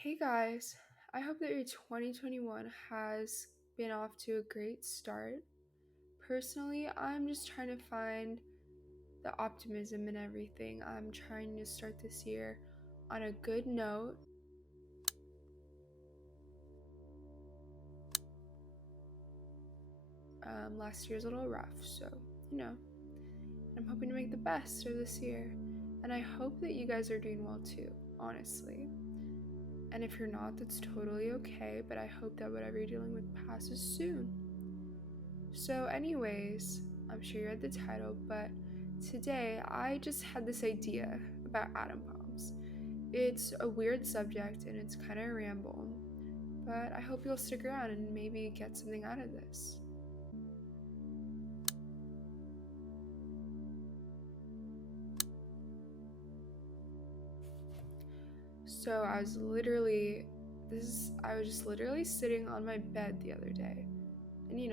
Hey guys, I hope that your 2021 has been off to a great start. Personally, I'm just trying to find the optimism in everything. I'm trying to start this year on a good note. Last year's a little rough, so you know, I'm hoping to make the best of this year. And I hope that you guys are doing well too, honestly. And if you're not, that's totally okay, but I hope that whatever you're dealing with passes soon. So, anyways, I'm sure you read the title, but today I just had this idea about atom bombs. It's a weird subject and it's kind of a ramble, but I hope you'll stick around and maybe get something out of this. So, I was just literally sitting on my bed the other day. And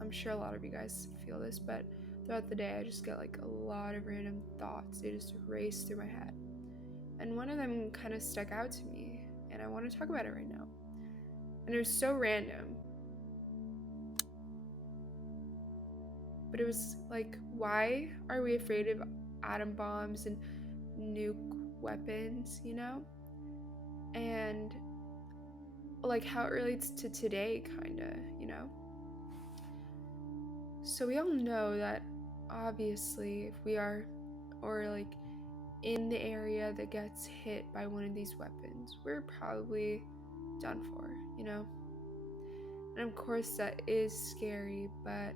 I'm sure a lot of you guys feel this, but throughout the day I just get like a lot of random thoughts. They just race through my head. And one of them kind of stuck out to me, and I want to talk about it right now. And it was so random, but it was like, why are we afraid of atom bombs and nuke weapons? And like how it relates to today, kind of. So we all know that obviously if we are, or like in the area that gets hit by one of these weapons, we're probably done for. And of course, that is scary, but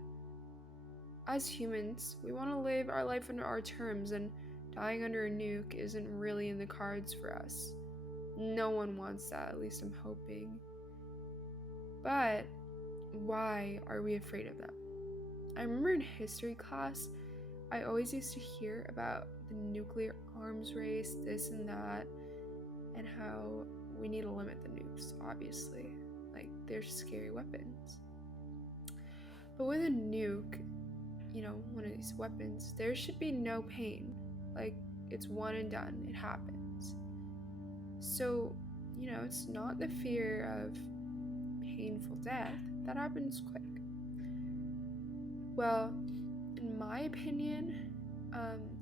as humans, we want to live our life under our terms, and dying under a nuke isn't really in the cards for us. No one wants that, at least I'm hoping. But why are we afraid of them? I remember in history class, I always used to hear about the nuclear arms race, this and that, and how we need to limit the nukes, obviously. Like, they're scary weapons. But with a nuke, one of these weapons, there should be no pain. Like, it's one and done, it happens. So, it's not the fear of painful death that happens quick. Well, in my opinion,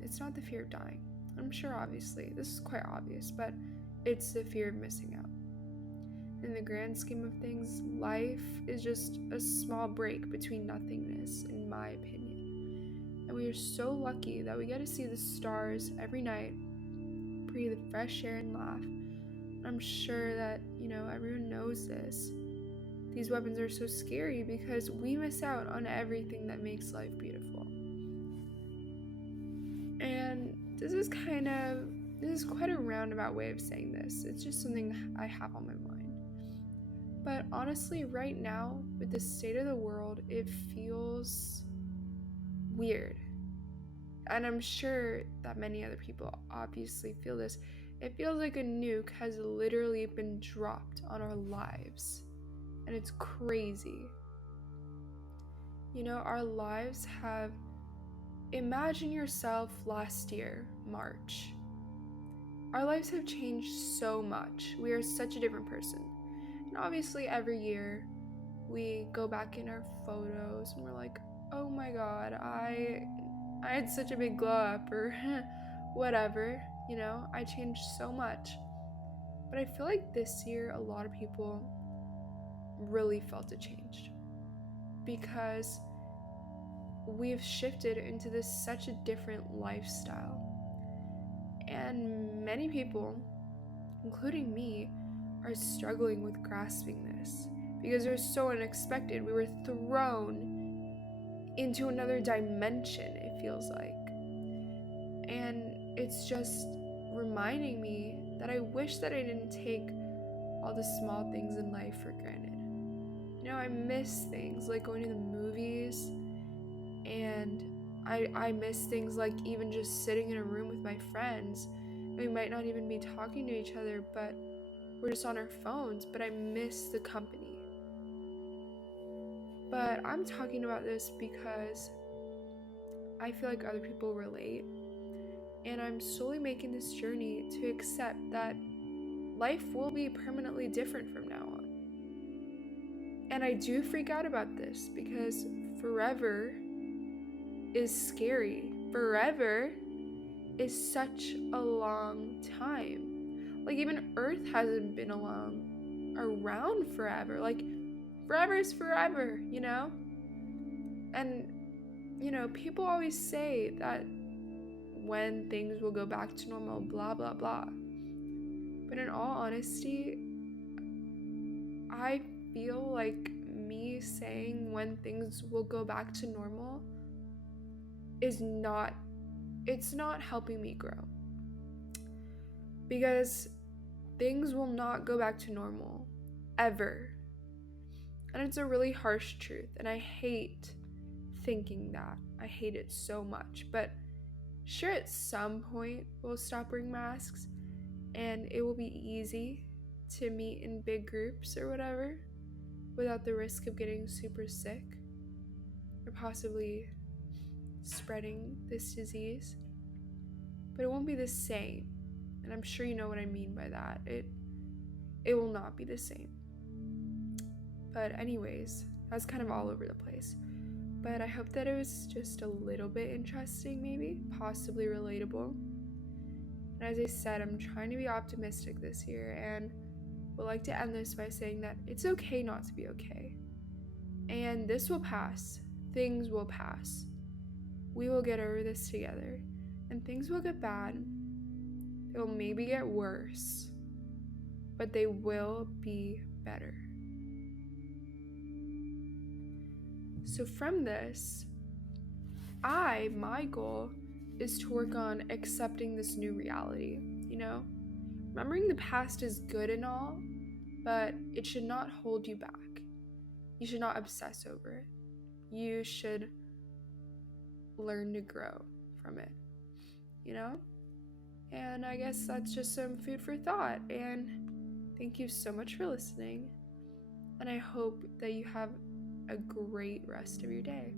it's not the fear of dying. I'm sure, obviously, this is quite obvious, but it's the fear of missing out. In the grand scheme of things, life is just a small break between nothingness, in my opinion. And we are so lucky that we get to see the stars every night, breathe the fresh air, and laugh. I'm sure that, everyone knows this. These weapons are so scary because we miss out on everything that makes life beautiful. And this is quite a roundabout way of saying this. It's just something I have on my mind. But honestly, right now, with the state of the world, it feels weird. And I'm sure that many other people obviously feel this. It feels like a nuke has literally been dropped on our lives. And it's crazy. Our lives have... Imagine yourself last year, March. Our lives have changed so much. We are such a different person. And obviously every year we go back in our photos and we're like, oh my god, I had such a big glow up, or whatever, I changed so much. But I feel like this year a lot of people really felt it changed because we've shifted into this such a different lifestyle. And many people, including me, are struggling with grasping this because it was so unexpected. We were thrown into another dimension, it feels like. And it's just reminding me that I wish that I didn't take all the small things in life for granted. I miss things like going to the movies, and I miss things like even just sitting in a room with my friends. We might not even be talking to each other, but we're just on our phones, but I miss the company. But I'm talking about this because I feel like other people relate, and I'm slowly making this journey to accept that life will be permanently different from now on. And I do freak out about this because forever is scary. Forever is such a long time. Like, even Earth hasn't been around forever. Like, forever is forever, you know? And, people always say that when things will go back to normal, blah, blah, blah. But in all honesty, I feel like me saying when things will go back to normal it's not helping me grow. Because things will not go back to normal, ever. And it's a really harsh truth, and I hate thinking that. I hate it so much. But sure, at some point, we'll stop wearing masks, and it will be easy to meet in big groups or whatever without the risk of getting super sick or possibly spreading this disease. But it won't be the same. And I'm sure you know what I mean by that. It will not be the same. But anyways, that's kind of all over the place. But I hope that it was just a little bit interesting, maybe, possibly relatable. And as I said, I'm trying to be optimistic this year, and would like to end this by saying that it's okay not to be okay. And this will pass. Things will pass. We will get over this together. And things will get bad. They will maybe get worse. But they will be better. So from this, my goal is to work on accepting this new reality, Remembering the past is good and all, but it should not hold you back. You should not obsess over it. You should learn to grow from it, And I guess that's just some food for thought. And thank you so much for listening. And I hope that you have a great rest of your day.